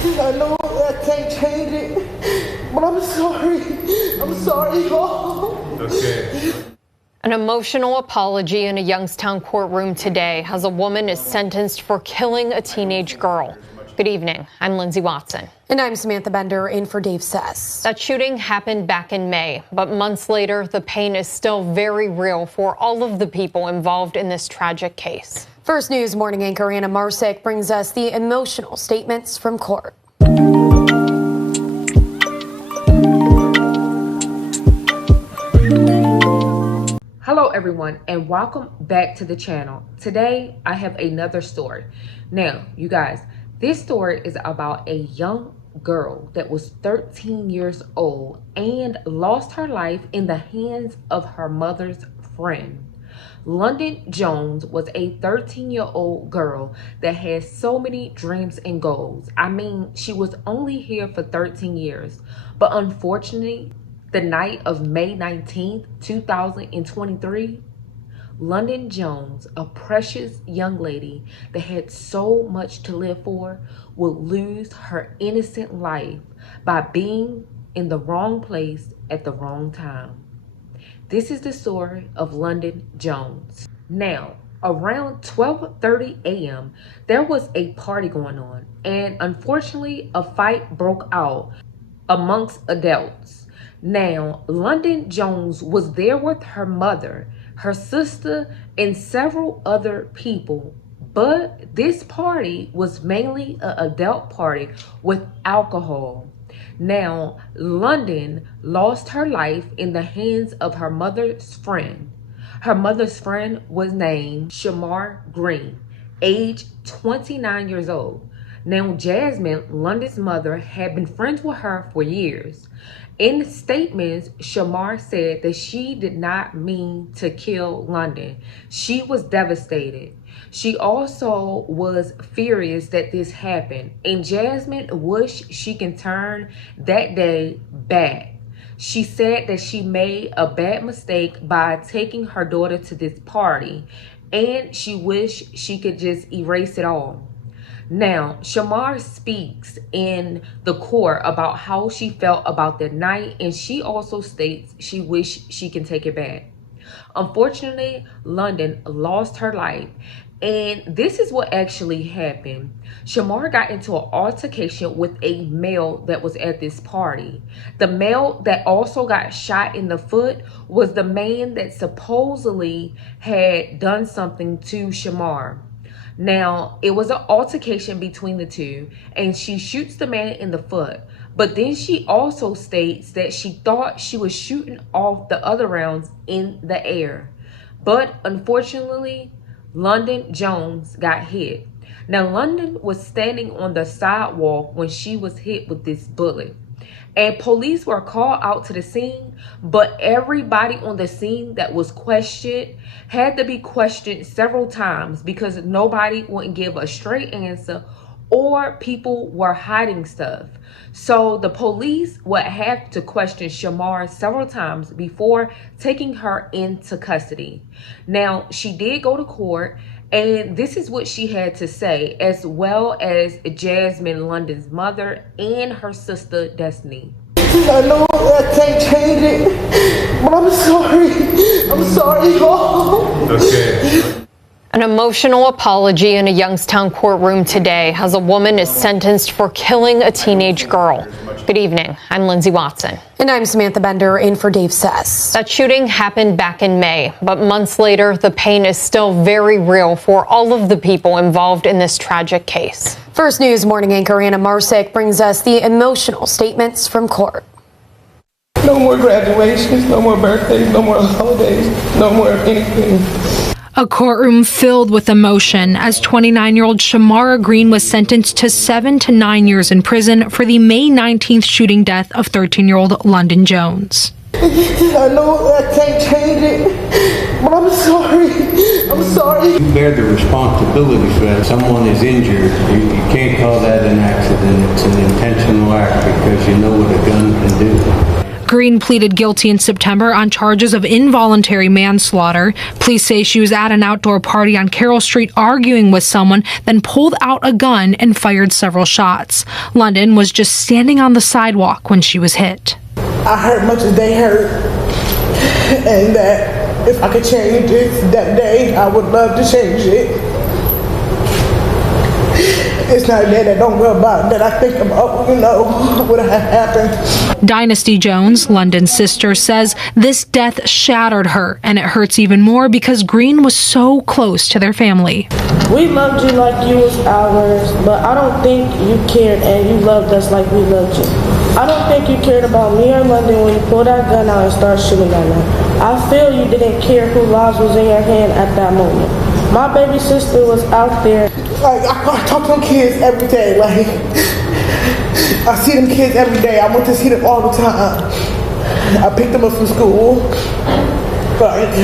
I know I can't change it, but I'm sorry. I'm sorry, y'all. Okay. An emotional apology in a Youngstown courtroom today as a woman is sentenced for killing a teenage girl. Good evening. I'm Lindsay Watson. And I'm Samantha Bender in for Dave Sess. That shooting happened back in May, but months later, the pain is still very real for all of the people involved in this tragic case. First News morning anchor Anna Marsick brings us the emotional statements from court. Hello everyone and welcome back to the channel. Today I have another story. Now you guys, this story is about a young girl that was 13 years old and lost her life in the hands of her mother's friend. London Jones was a 13-year-old girl that had so many dreams and goals. I mean, she was only here for 13 years, but unfortunately, the night of May 19th, 2023, London Jones, a precious young lady that had so much to live for, would lose her innocent life by being in the wrong place at the wrong time. This is the story of London Jones. Now, around 12:30 a.m., there was a party going on, and unfortunately, a fight broke out amongst adults. Now, London Jones was there with her mother, her sister, and several other people. But this party was mainly an adult party with alcohol. Now, London lost her life in the hands of her mother's friend. Her mother's friend was named Shamar Green, age 29 years old. Now, Jasmine, London's mother, had been friends with her for years. In statements, Shamar said that she did not mean to kill London. She was devastated. She also was furious that this happened, and Jasmine wished she can turn that day back. She said that she made a bad mistake by taking her daughter to this party, and she wished she could just erase it all. Now, Shamar speaks in the court about how she felt about that night, and she also states she wished she can take it back. Unfortunately, London lost her life, and this is what actually happened. Shamar got into an altercation with a male that was at this party. The male that also got shot in the foot was the man that supposedly had done something to Shamar. Now, it was an altercation between the two, and she shoots the man in the foot. But then she also states that she thought she was shooting off the other rounds in the air. But unfortunately, London Jones got hit. Now, London was standing on the sidewalk when she was hit with this bullet. And police were called out to the scene, but everybody on the scene that was questioned had to be questioned several times because nobody wouldn't give a straight answer, or people were hiding stuff. So the police would have to question Shamar several times before taking her into custody. Now, she did go to court, and this is what she had to say, as well as Jasmine, London's mother, and her sister, Destiny. I know I can't change it, but I'm sorry. I'm sorry, y'all. Okay. An emotional apology in a Youngstown courtroom today as a woman is sentenced for killing a teenage girl. Good evening. I'm Lindsay Watson. And I'm Samantha Bender in for Dave Sess. That shooting happened back in May, but months later, the pain is still very real for all of the people involved in this tragic case. First News morning anchor Anna Marsick brings us the emotional statements from court. No more graduations, no more birthdays, no more holidays, no more anything. A courtroom filled with emotion as 29-year-old Shamara Green was sentenced to 7 to 9 years in prison for the May 19th shooting death of 13-year-old London Jones. I know I can't change it, but I'm sorry. I'm sorry. You bear the responsibility for that. Someone is injured. You can't call that an accident. It's an intentional act because you know what a gun can do. Green pleaded guilty in September on charges of involuntary manslaughter. Police say she was at an outdoor party on Carroll Street arguing with someone, then pulled out a gun and fired several shots. London was just standing on the sidewalk when she was hit. I hurt much as they hurt, and that if I could change it that day, I would love to change it. It's not that I don't go about, that I think about, what had happened. Dynasty Jones, London's sister, says this death shattered her, and it hurts even more because Green was so close to their family. We loved you like you was ours, but I don't think you cared and you loved us like we loved you. I don't think you cared about me or London when you pulled that gun out and started shooting at me. I feel you didn't care whose lives was in your hand at that moment. My baby sister was out there. Like, I talk to them kids every day. Like, I see them kids every day. I want to see them all the time. I picked them up from school. Like,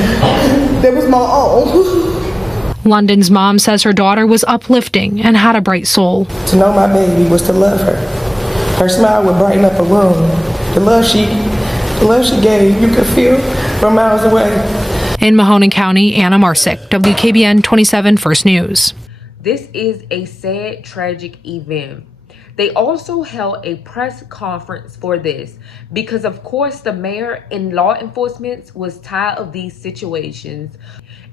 they was my own. London's mom says her daughter was uplifting and had a bright soul. To know my baby was to love her. Her smile would brighten up a room. The love she gave, you could feel from miles away. In Mahoning County, Anna Marsick, WKBN 27 First News. This is a sad, tragic event. They also held a press conference for this because, of course, the mayor and law enforcement was tired of these situations,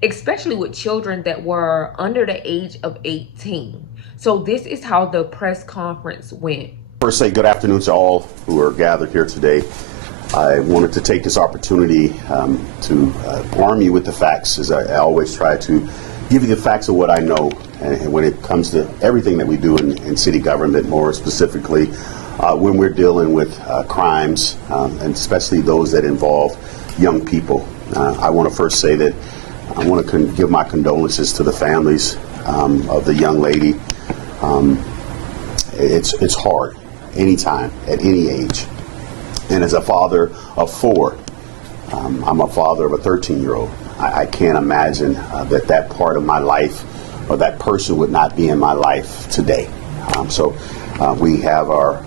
especially with children that were under the age of 18. So this is how the press conference went. First, say good afternoon to all who are gathered here today. I wanted to take this opportunity to arm you with the facts, as I always try to give you the facts of what I know. And when it comes to everything that we do in city government, more specifically, when we're dealing with crimes, and especially those that involve young people. I want to first say that I want to give my condolences to the families of the young lady. It's hard, anytime, at any age. And as a father of 4, I'm a father of a 13-year-old. I can't imagine that part of my life or that person would not be in my life today. So we have our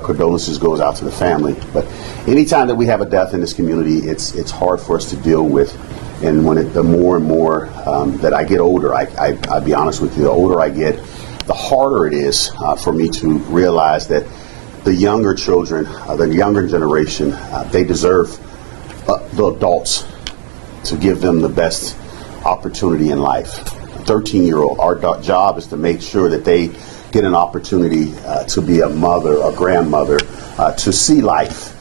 condolences goes out to the family. But anytime that we have a death in this community, it's hard for us to deal with. And the more and more that I get older, I'll be honest with you, the older I get, the harder it is for me to realize that the younger children, the younger generation, they deserve the adults to give them the best opportunity in life. A 13-year-old, our job is to make sure that they get an opportunity to be a mother, a grandmother, to see life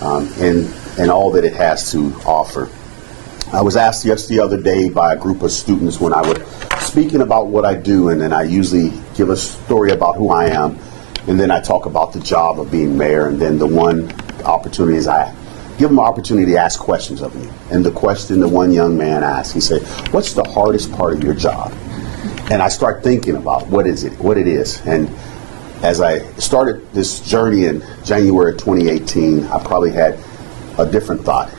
and all that it has to offer. I was asked just the other day by a group of students when I was speaking about what I do, and then I usually give a story about who I am, and then I talk about the job of being mayor, and then the one opportunity is I give them an opportunity to ask questions of me. And the question the one young man asked, he said, "What's the hardest part of your job?" And I start thinking about what it is. And as I started this journey in January of 2018, I probably had a different thought.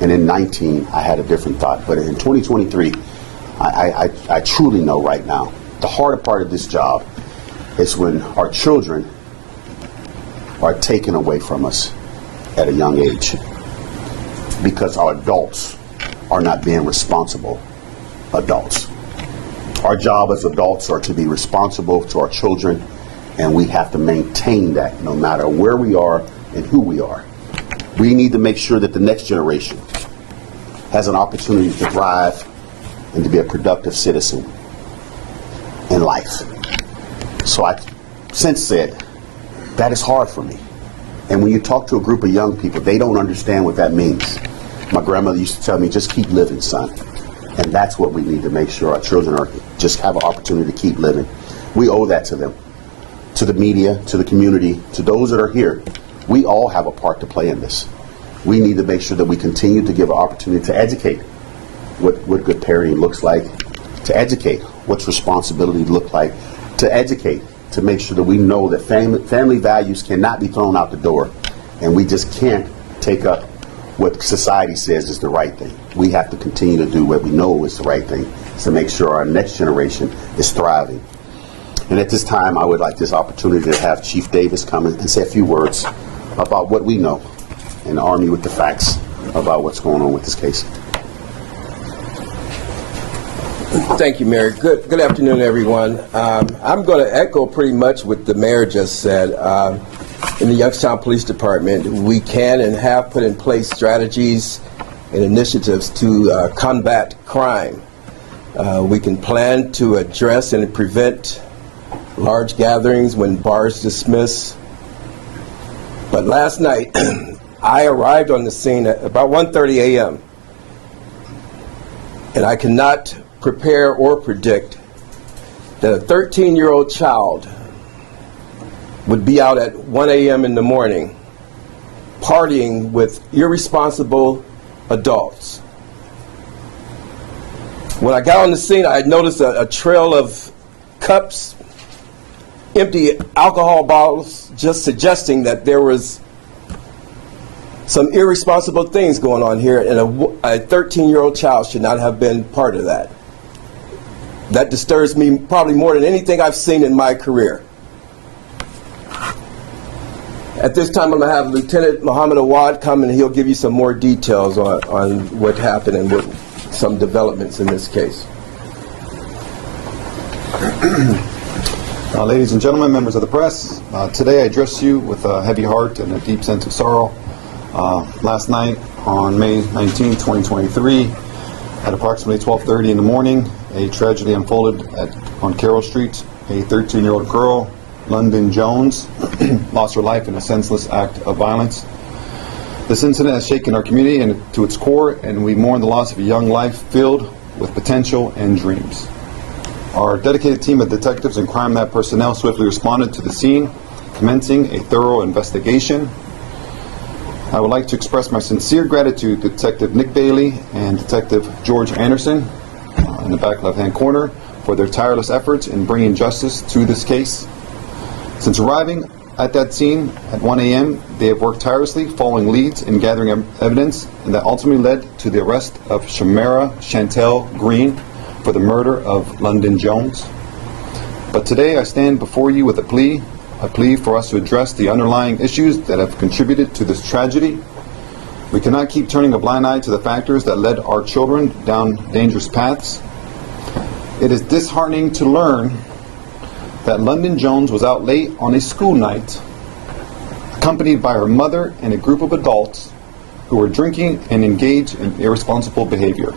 And in 19, I had a different thought. But in 2023, I truly know right now, the harder part of this job is when our children are taken away from us at a young age because our adults are not being responsible adults. Our job as adults are to be responsible to our children, and we have to maintain that no matter where we are and who we are. We need to make sure that the next generation has an opportunity to thrive and to be a productive citizen in life. So I since said, that is hard for me. And when you talk to a group of young people, they don't understand what that means. My grandmother used to tell me, just keep living, son. And that's what we need to make sure our children just have an opportunity to keep living. We owe that to them, to the media, to the community, to those that are here. We all have a part to play in this. We need to make sure that we continue to give an opportunity to educate what good parenting looks like, to educate what's responsibility look like, to educate, to make sure that we know that family values cannot be thrown out the door, and we just can't take up what society says is the right thing. We have to continue to do what we know is the right thing, to make sure our next generation is thriving. And at this time, I would like this opportunity to have Chief Davis come and say a few words about what we know and arm you with the facts about what's going on with this case. Thank you, Mayor. Good afternoon, everyone. I'm going to echo pretty much what the mayor just said. In the Youngstown Police Department, we can and have put in place strategies and initiatives to combat crime. We can plan to address and prevent large gatherings when bars dismiss. But last night, I arrived on the scene at about 1:30 a.m. and I cannot prepare or predict that a 13-year-old child would be out at 1 a.m. in the morning partying with irresponsible adults. When I got on the scene, I noticed a trail of cups, empty alcohol bottles, just suggesting that there was some irresponsible things going on here, and a 13-year-old child should not have been part of that. That disturbs me probably more than anything I've seen in my career. At this time, I'm going to have Lieutenant Muhammad Awad come and he'll give you some more details on what happened and what some developments in this case. Ladies and gentlemen, members of the press, today I address you with a heavy heart and a deep sense of sorrow. Last night, on May 19, 2023, at approximately 12:30 in the morning, a tragedy unfolded on Carroll Street. A 13-year-old girl, London Jones, lost her life in a senseless act of violence. This incident has shaken our community to its core, and we mourn the loss of a young life filled with potential and dreams. Our dedicated team of detectives and crime lab personnel swiftly responded to the scene, commencing a thorough investigation. I would like to express my sincere gratitude to Detective Nick Bailey and Detective George Anderson in the back left-hand corner for their tireless efforts in bringing justice to this case. Since arriving at that scene at 1 a.m., they have worked tirelessly following leads and gathering evidence, and that ultimately led to the arrest of Shamara Chantel Green for the murder of London Jones. But today I stand before you with a plea for us to address the underlying issues that have contributed to this tragedy. We cannot keep turning a blind eye to the factors that led our children down dangerous paths. It is disheartening to learn that London Jones was out late on a school night, accompanied by her mother and a group of adults who were drinking and engaged in irresponsible behavior.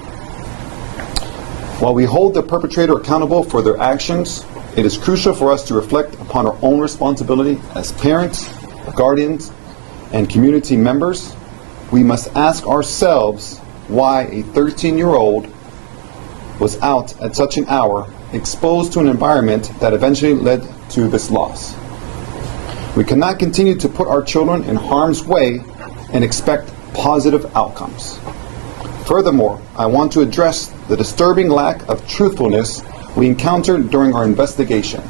While we hold the perpetrator accountable for their actions, it is crucial for us to reflect upon our own responsibility as parents, guardians, and community members. We must ask ourselves why a 13-year-old was out at such an hour, exposed to an environment that eventually led to this loss. We cannot continue to put our children in harm's way and expect positive outcomes. Furthermore, I want to address the disturbing lack of truthfulness we encountered during our investigation.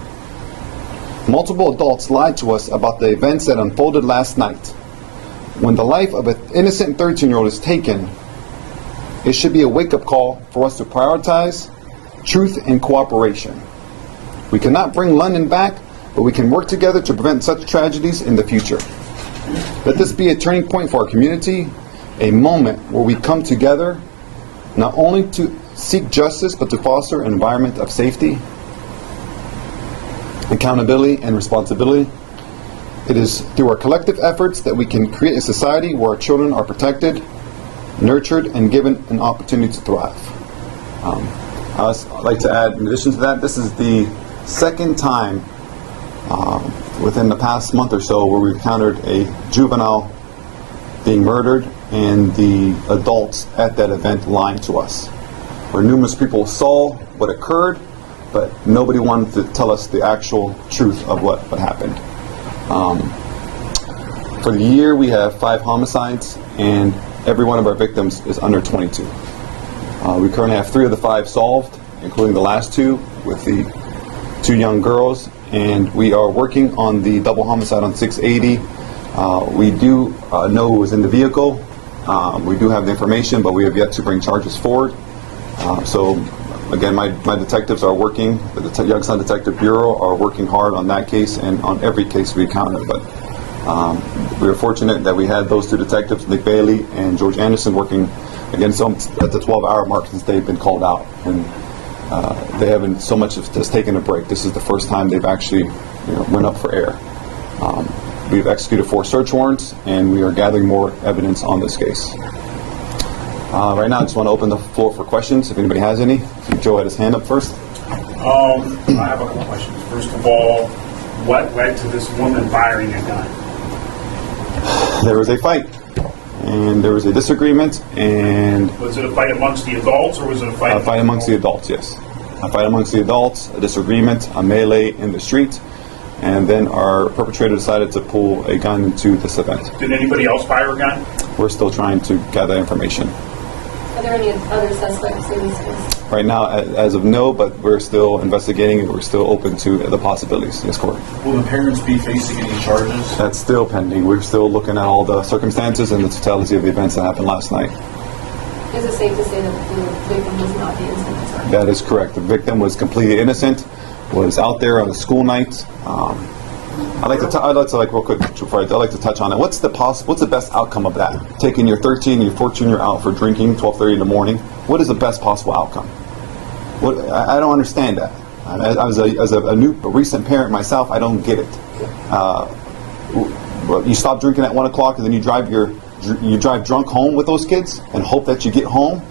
Multiple adults lied to us about the events that unfolded last night. When the life of an innocent 13-year-old is taken, it should be a wake-up call for us to prioritize truth and cooperation. We cannot bring London back, but we can work together to prevent such tragedies in the future. Let this be a turning point for our community, a moment where we come together not only to seek justice, but to foster an environment of safety, accountability, and responsibility. It is through our collective efforts that we can create a society where our children are protected, nurtured, and given an opportunity to thrive. I'd like to add, in addition to that, this is the second time within the past month or so where we've encountered a juvenile being murdered and the adults at that event lying to us. Where numerous people saw what occurred, but nobody wanted to tell us the actual truth of what happened. For the year, we have 5 homicides, and every one of our victims is under 22. We currently have 3 of the 5 solved, including the last 2 with the 2 young girls, and we are working on the double homicide on 680. We do know who was in the vehicle. We do have the information, but we have yet to bring charges forward. So again, my detectives are working, the Youngstown Detective Bureau are working hard on that case and on every case we encounter. But We were fortunate that we had those two detectives, Nick Bailey and George Anderson, working against them at the 12-hour mark since they've been called out. And they haven't so much as just taken a break. This is the first time they've actually went up for air. We've executed 4 search warrants, and we are gathering more evidence on this case. Right now, I just want to open the floor for questions, if anybody has any. Joe had his hand up first. I have a couple questions. First of all, what led to this woman firing a gun? There was a fight, and there was a disagreement, and... Was it a fight amongst the adults, or was it a fight? A fight amongst the adults, yes. A fight amongst the adults, a disagreement, a melee in the street, and then our perpetrator decided to pull a gun into this event. Did anybody else fire a gun? We're still trying to gather information. Are there any other suspects in this case? Right now, as of no, but we're still investigating and we're still open to the possibilities. Yes, Court. Will the parents be facing any charges? That's still pending. We're still looking at all the circumstances and the totality of the events that happened last night. Is it safe to say that the victim was not the innocent? That is correct. The victim was completely innocent, was out there on a school night. I'd like to real quick before I'd like to touch on it. What's the best outcome of that? Taking your 13 and your 14-year out for drinking 12:30 in the morning. What is the best possible outcome? I don't understand that. As a recent parent myself, I don't get it. You stop drinking at 1 o'clock and then you drive drunk home with those kids and hope that you get home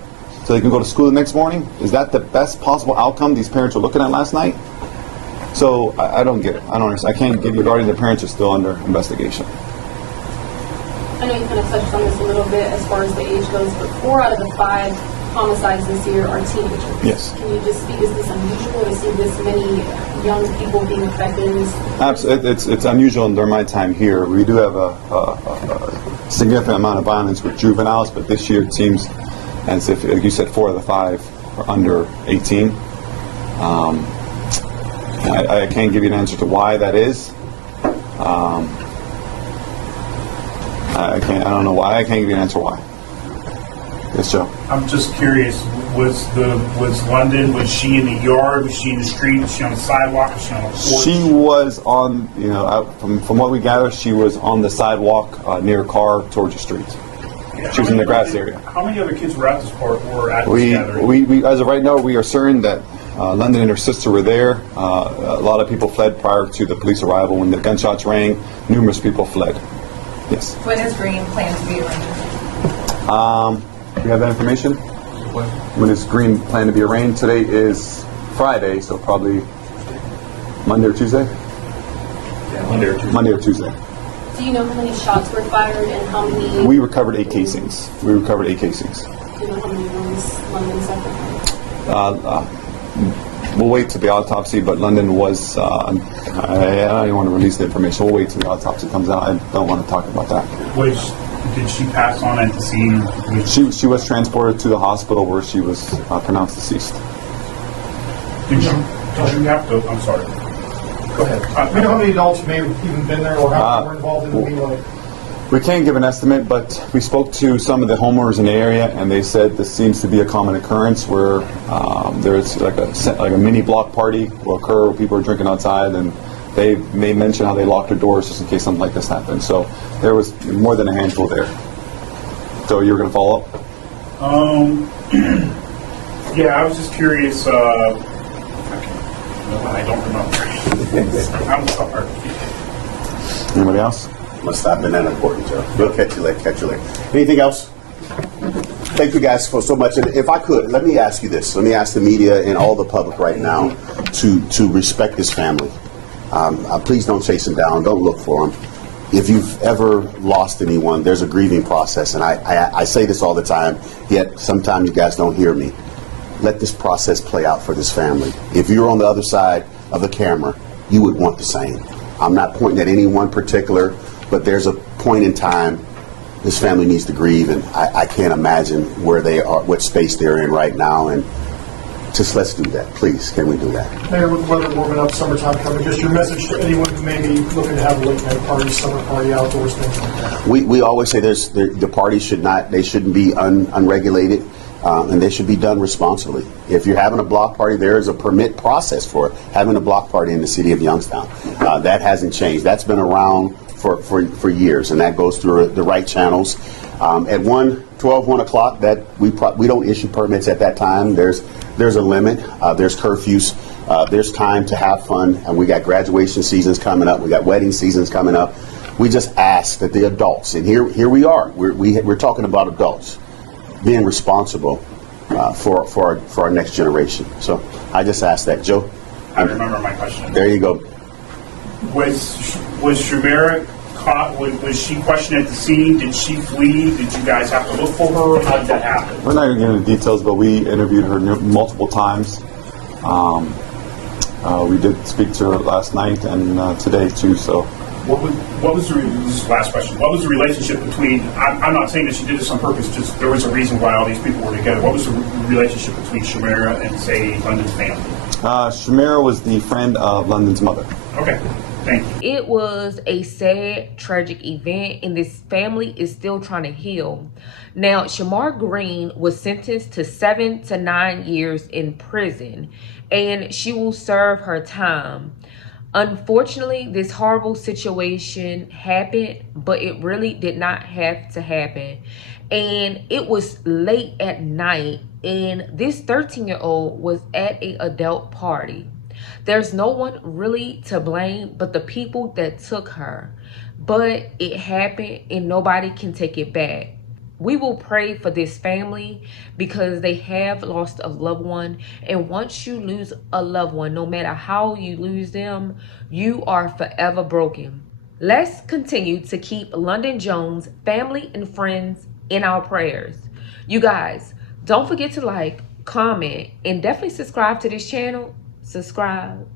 so they can go to school the next morning. Is that the best possible outcome these parents were looking at last night? So I don't get it. I don't understand. I can't give you regarding the parents are still under investigation. I know you kind of touched on this a little bit as far as the age goes, but 4 out of the 5 homicides this year are teenagers. Yes. Can you just speak? Is this unusual to see this many young people being affected in this? Absolutely. It's unusual during my time here. We do have a significant amount of violence with juveniles, but this year it seems as if, like you said, 4 of the 5 are under 18. I can't give you an answer to why that is. I don't know why. I can't give you an answer why. Yes, Joe. I'm just curious. Was London? Was she in the yard? Was she in the street? Was she on the sidewalk? Was she on a porch? She was on. From what we gather, she was on the sidewalk near a car towards the street. Yeah, she was in the grass area. How many other kids were at this park? Or at this gathering? We as of right now, we are certain that London and her sister were there. A lot of people fled prior to the police arrival. When the gunshots rang, numerous people fled. Yes. When is Green planned to be arraigned? We have that information? When is Green planned to be arraigned? Today is Friday, so probably Monday or Tuesday? Yeah, Monday or Tuesday. Do you know how many shots were fired and how many? We recovered 8 casings. Do you know how many rounds London suffered? We'll wait to the autopsy, but London was, I don't even want to release the information. We'll wait till the autopsy comes out. I don't want to talk about that. Did she pass on at the scene? She was transported to the hospital where she was pronounced deceased. Did you have to, I'm sorry. Go ahead. You know how many adults may have even been there or how were involved in the melee? We can't give an estimate, but we spoke to some of the homeowners in the area, and they said this seems to be a common occurrence where there's like a mini block party will occur where people are drinking outside, and they may mention how they locked their doors just in case something like this happened. So there was more than a handful there. So you were going to follow up? Yeah, I was just curious. I don't remember. I'm sorry. Anybody else? Must not have been that important, Joe. We'll catch you later. Anything else? Thank you guys for so much. And if I could, let me ask you this. Let me ask the media and all the public right now to respect this family. Please don't chase them down. Don't look for them. If you've ever lost anyone, there's a grieving process. And I say this all the time, yet sometimes you guys don't hear me. Let this process play out for this family. If you're on the other side of the camera, you would want the same. I'm not pointing at any one particular, but there's a point in time this family needs to grieve, and I can't imagine where they are, what space they're in right now, and just let's do that. Please, can we do that? Mayor, with the weather warming up, summertime coming, just your message to anyone who may be looking to have a late night party, summer party, outdoors, things like that. We always say the parties shouldn't be unregulated. and they should be done responsibly. If you're having a block party, there is a permit process for having a block party in the city of Youngstown. That hasn't changed. That's been around for years, and that goes through the right channels. At 1 o'clock, that we don't issue permits at that time. There's a limit. There's curfews. There's time to have fun, and we got graduation seasons coming up. We got wedding seasons coming up. We just ask that the adults, and here we are. We're talking about adults being responsible for our next generation. So I just asked that, Joe. I remember my question. There you go. Was Shamara caught? Was she questioned at the scene? Did she flee? Did you guys have to look for her? How did that happen? We're not going to get into details, but we interviewed her multiple times. We did speak to her last night and today too. So. What was the, this is the last question, what was the relationship between, I'm not saying that she did this on purpose, just there was a reason why all these people were together. What was the relationship between Shamara and, say, London's family? Shamara was the friend of London's mother. Okay, thank you. It was a sad, tragic event, and this family is still trying to heal. Now, Shamar Green was sentenced to 7 to 9 years in prison, and she will serve her time. Unfortunately, this horrible situation happened, but it really did not have to happen. And it was late at night, and this 13-year-old was at an adult party. There's no one really to blame but the people that took her. But it happened, and nobody can take it back. We will pray for this family because they have lost a loved one. And once you lose a loved one, no matter how you lose them, you are forever broken. Let's continue to keep London Jones' family and friends in our prayers. You guys, don't forget to like, comment, and definitely subscribe to this channel. Subscribe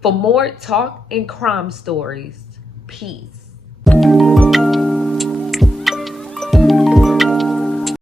for more talk and crime stories. Peace.